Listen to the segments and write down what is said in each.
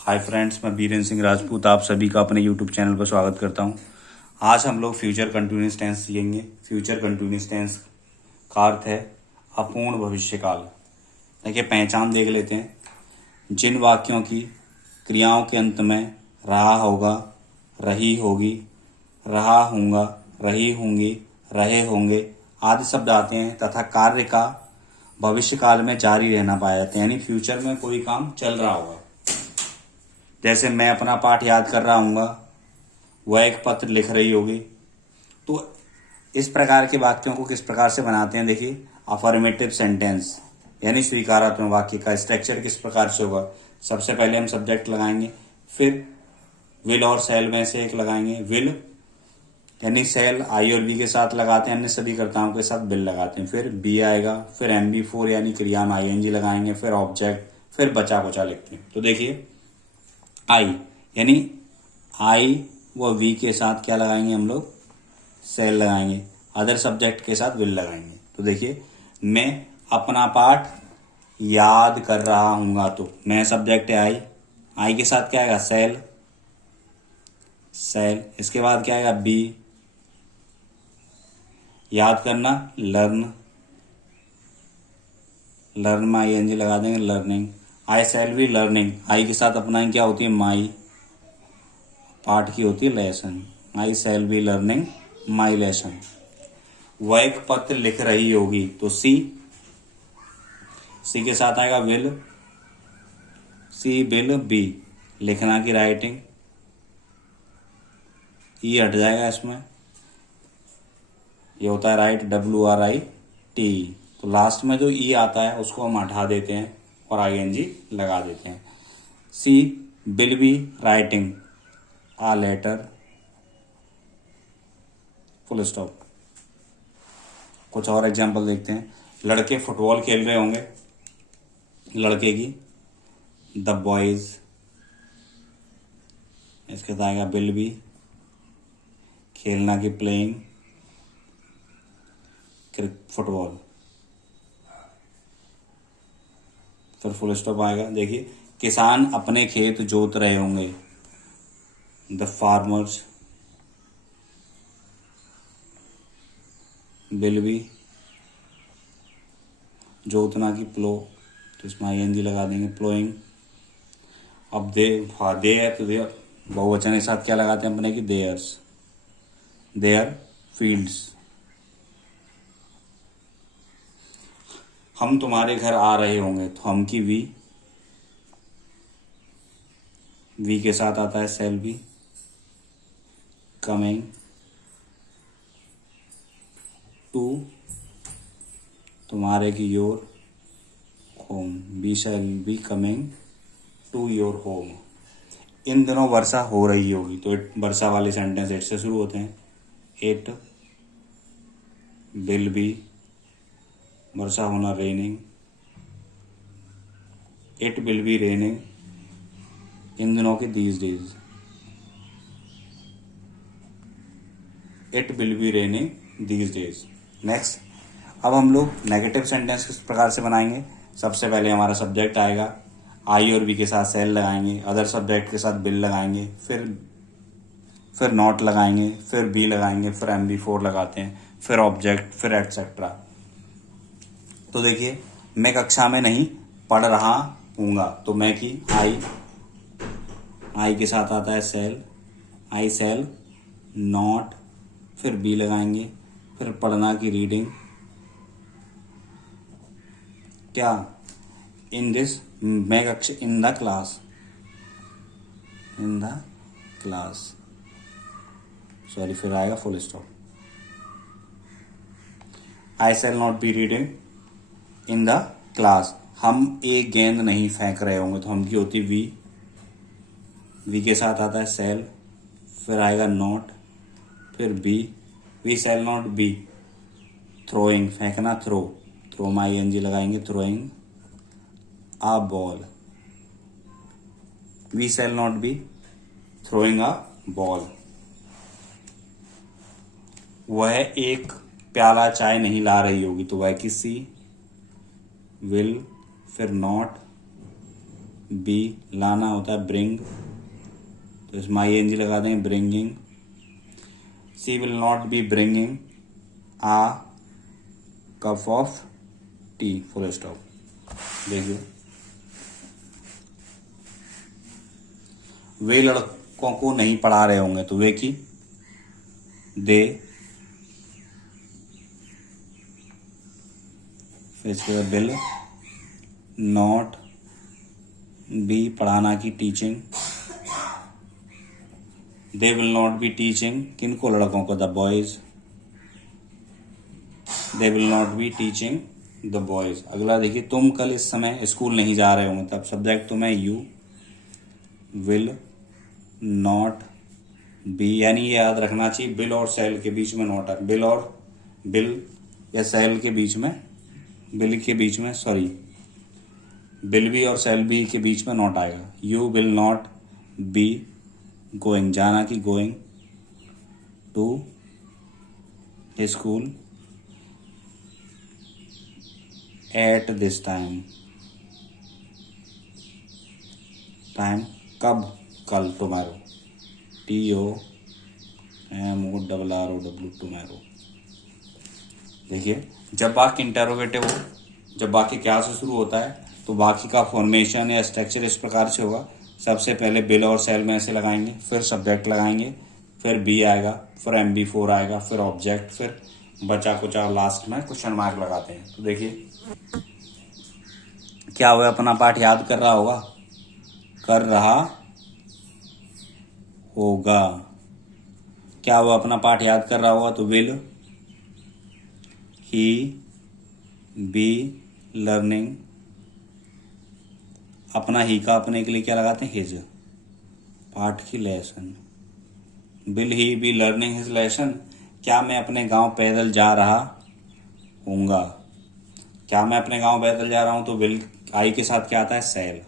Hi friends, मैं बीरेन सिंह राजपूत आप सभी का अपने यूट्यूब चैनल पर स्वागत करता हूं। आज हम लोग फ्यूचर कंटिन्यूअस टेंस सीखेंगे। फ्यूचर कंटिन्यूअस टेंस का अर्थ है अपूर्ण भविष्यकाल। देखिए, पहचान देख लेते हैं। जिन वाक्यों की क्रियाओं के अंत में रहा होगा, रही होगी, रहा हूँगा, रही होंगी, रहे होंगे आदि शब्द आते हैं तथा कार्य का भविष्यकाल में जारी रहना पाया जाता है, यानी फ्यूचर में कोई काम चल रहा होगा। जैसे मैं अपना पाठ याद कर रहा हूँगा, वह एक पत्र लिख रही होगी। तो इस प्रकार के वाक्यों को किस प्रकार से बनाते हैं, देखिए। अफर्मेटिव सेंटेंस यानी स्वीकारात्मक वाक्य का स्ट्रक्चर किस प्रकार से होगा। सबसे पहले हम सब्जेक्ट लगाएंगे, फिर विल और सेल में से एक लगाएंगे। विल यानी सेल आई और बी के साथ लगाते हैं, अन्य सभी कर्ताओं के साथ विल लगाते हैं। फिर बी आएगा, फिर MB4 यानी क्रिया में ING लगाएंगे, फिर ऑब्जेक्ट, फिर बचा कुचा लिखते हैं। तो देखिए, आई यानी आई व वी के साथ क्या लगाएंगे हम लोग, सेल लगाएंगे। अदर सब्जेक्ट के साथ विल लगाएंगे। तो देखिए, मैं अपना पाठ याद कर रहा हूँगा, तो मैं सब्जेक्ट है आई के साथ क्या आएगा, सेल। सेल इसके बाद क्या आएगा, बी, याद करना, लर्न। लर्न में ING लगा देंगे, learning. I shall be learning, I के साथ अपना क्या होती है, माई, पाठ की होती है lesson. I shall be learning my lesson. वह एक पत्र लिख रही होगी, तो सी के साथ आएगा विल, सी विल बी, लिखना की राइटिंग। ई हट जाएगा इसमें, ये होता है राइट, WRIT। तो लास्ट में जो ई आता है उसको हम हटा देते हैं और ING लगा देते हैं। She will be writing a letter, full stop. कुछ और एग्जांपल देखते हैं। लड़के फुटबॉल खेल रहे होंगे, लड़के की द बॉयज, इसके साथ आएगा विल बी, खेलना की प्लेइंग फुटबॉल, फिर फुल स्टॉप आएगा। देखिए, किसान अपने खेत जोत रहे होंगे, द फार्मर्स विल बी, जोतना की प्लो, तो इसमें ING लगा देंगे, प्लोइंग। अब दे है तो देयर, बहुवचन के साथ क्या लगाते हैं अपने की, देयर्स, देयर फील्ड्स। हम तुम्हारे घर आ रहे होंगे, तो हम की वी के साथ आता है सेल बी, कमिंग टू, तुम्हारे की your home, we shall be coming to your home. इन दिनों वर्षा हो रही होगी, तो वर्षा वाले सेंटेंस इट से शुरू होते हैं। इट विल बी, वर्षा होना, raining. It will be raining इन दिनों के, these days. It will be raining these days. Next, अब हम लोग नेगेटिव सेंटेंस किस प्रकार से बनाएंगे। सबसे पहले हमारा सब्जेक्ट आएगा, आई और बी के साथ सेल लगाएंगे, अदर सब्जेक्ट के साथ बिल लगाएंगे, फिर नॉट लगाएंगे, फिर बी लगाएंगे, फिर MB4 लगाते हैं, फिर ऑब्जेक्ट, फिर एटसेट्रा। तो देखिए, मैं कक्षा में नहीं पढ़ रहा हूँगा, तो मैं की आई के साथ आता है सेल, आई सेल नॉट, फिर बी लगाएंगे, फिर पढ़ना की रीडिंग, क्या, इन दिस, मैं कक्षा, इन द क्लास, सॉरी, फिर आएगा full stop. I shell not be reading in the class, हम एक गेंद नहीं फेंक रहे होंगे, तो हम की होती वी के साथ आता है सेल, फिर आएगा नॉट, फिर be, we shall not be throwing, फेंकना, थ्रो में ING लगाएंगे, throwing a ball, we shall not be throwing a ball. वह एक प्याला चाय नहीं ला रही होगी, तो वह किसी विल, फिर नॉट, बी लाना होता है ब्रिंग, तो इसमें ING लगा देंगे, bringing. She will not be bringing a cup of tea, full stop. देखिए, वे लड़कों को नहीं पढ़ा रहे होंगे, तो वे की दे, फिर इसके बाद बिल नॉट बी पढ़ाना की teaching, they will not be teaching किनको, लड़कों को, the boys, they will not be teaching the boys. अगला देखिए, तुम कल इस समय स्कूल नहीं जा रहे होंगे, तब सब्जेक्ट तो मैं यू विल नॉट बी, यानी ये याद रखना चाहिए बिल और सेल के बीच में नॉट है, बिल और बिल या सेल के बीच में, बिल के बीच में, सॉरी, बिल बी और सेल बी के बीच में नॉट आएगा। You will not be going, जाना की going to school at this time, time कब, कल, टुमारो, TOMORROW, टुमारो। देखिए, जब वाक्य इंटेरोगेटिव हो, जब वाक्य क्या से शुरू होता है, तो वाक्य का फॉर्मेशन या स्ट्रक्चर इस प्रकार से होगा। सबसे पहले बिल और सेल में से लगाएंगे, फिर सब्जेक्ट लगाएंगे, फिर बी आएगा, फिर MB4 आएगा, फिर ऑब्जेक्ट, फिर बचा कुचा लास्ट में क्वेश्चन मार्क लगाते हैं। तो देखिए क्या हुआ, अपना पाठ याद कर रहा होगा, कर रहा होगा, क्या हुआ, अपना पाठ याद कर रहा होगा, तो विल ही बी लर्निंग, अपना ही का अपने के लिए क्या लगाते हैं, हिज, पाठ की lesson, will he be learning his lesson, क्या मैं अपने गांव पैदल जा रहा हूँगा, क्या मैं अपने गांव पैदल जा रहा हूं, तो विल आई के साथ क्या आता है, shall,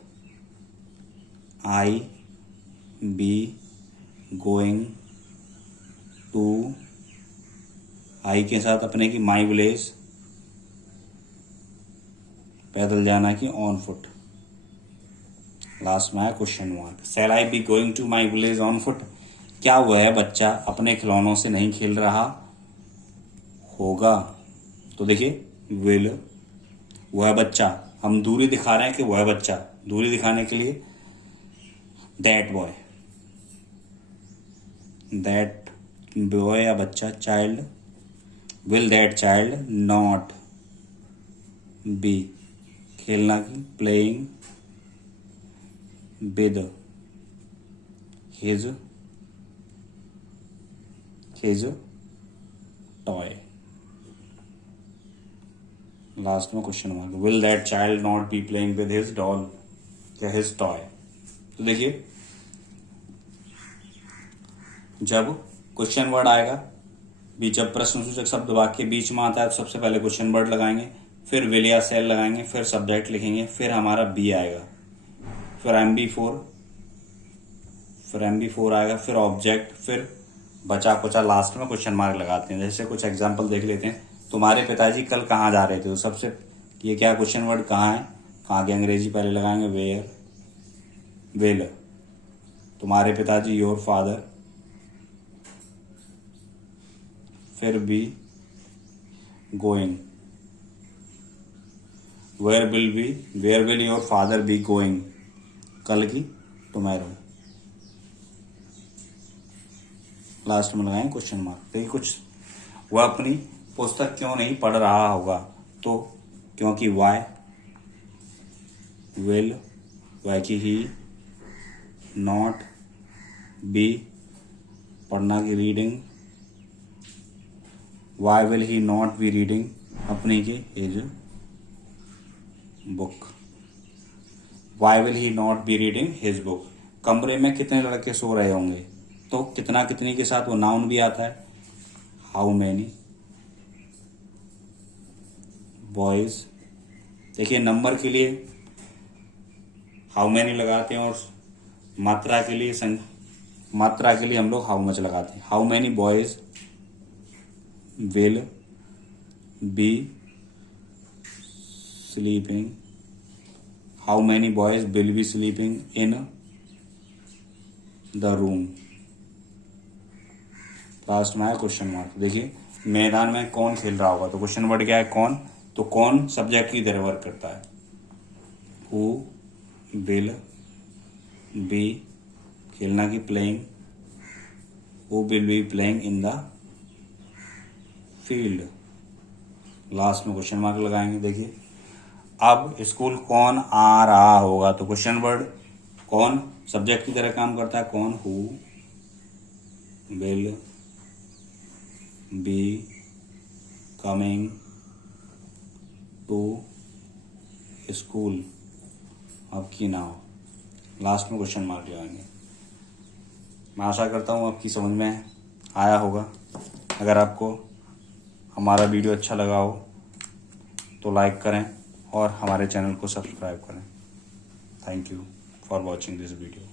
I be going to, I के साथ अपने की माई विलेज, पैदल जाना की ऑन फुट, लास्ट में है question mark. Shall I be going to my village on foot, क्या वह बच्चा अपने खिलौनों से नहीं खेल रहा होगा, तो देखिए विल, वह बच्चा, हम दूरी दिखा रहे हैं कि वह बच्चा, दूरी दिखाने के लिए दैट बॉय, दैट बॉय या बच्चा, child, will that child not be, खेलना की, playing with his toy, last में question mark, will that child not be playing with his doll या हिज टॉय। तो देखिए, जब क्वेश्चन वर्ड आएगा भी, जब प्रश्नसूचक शब्द वाक्य बीच में आता है तो सबसे पहले क्वेश्चन वर्ड लगाएंगे, फिर विल या सेल लगाएंगे, फिर सब्जेक्ट लिखेंगे, फिर हमारा बी आएगा, फिर MB4 आएगा, फिर ऑब्जेक्ट, फिर बचा कुचा लास्ट में क्वेश्चन मार्क लगाते हैं। जैसे कुछ एग्जांपल देख लेते हैं, तुम्हारे पिताजी कल कहाँ जा रहे थे, तो सबसे ये क्या क्वेश्चन वर्ड कहाँ है, कहाँ की अंग्रेजी पहले लगाएंगे, वेयर, विल, तुम्हारे पिताजी योर फादर, फिर be going, where will your father be going, कल की, टुमारो, लास्ट में लगाएं क्वेश्चन मार्क। देखिए, कुछ वह अपनी पुस्तक क्यों नहीं पढ़ रहा होगा, तो क्योंकि वाई विल, वाई की ही नॉट बी, पढ़ना की reading, why will he not be reading, अपनी की his book, why will he not be reading his book. कमरे में कितने लड़के सो रहे होंगे, तो कितना कितनी के साथ वो नाउन भी आता है, हाउ मैनी बॉयज। देखिए, नंबर के लिए हाउ मैनी लगाते हैं और मात्रा के लिए हम लोग हाउ मच लगाते हैं। How many boys will be sleeping, how many boys will be sleeping in the room. Last में है क्वेश्चन मार्क। देखिए मैदान में कौन खेल रहा होगा, तो क्वेश्चन वर्ड क्या है, कौन। तो कौन सब्जेक्ट की तरह वर्क करता है। हु विल बी खेलना की playing, who will be playing in the field. Last में क्वेश्चन मार्क लगाएंगे। देखिए अब स्कूल कौन आ रहा होगा, तो क्वेश्चन वर्ड कौन सब्जेक्ट की तरह काम करता है, कौन। Who will be coming to school. अब की नाउ। लास्ट में क्वेश्चन मार्क लगाएंगे। मैं आशा करता हूँ आपकी समझ में आया होगा। अगर आपको हमारा वीडियो अच्छा लगा हो तो लाइक करें और हमारे चैनल को सब्सक्राइब करें। Thank you for watching this video.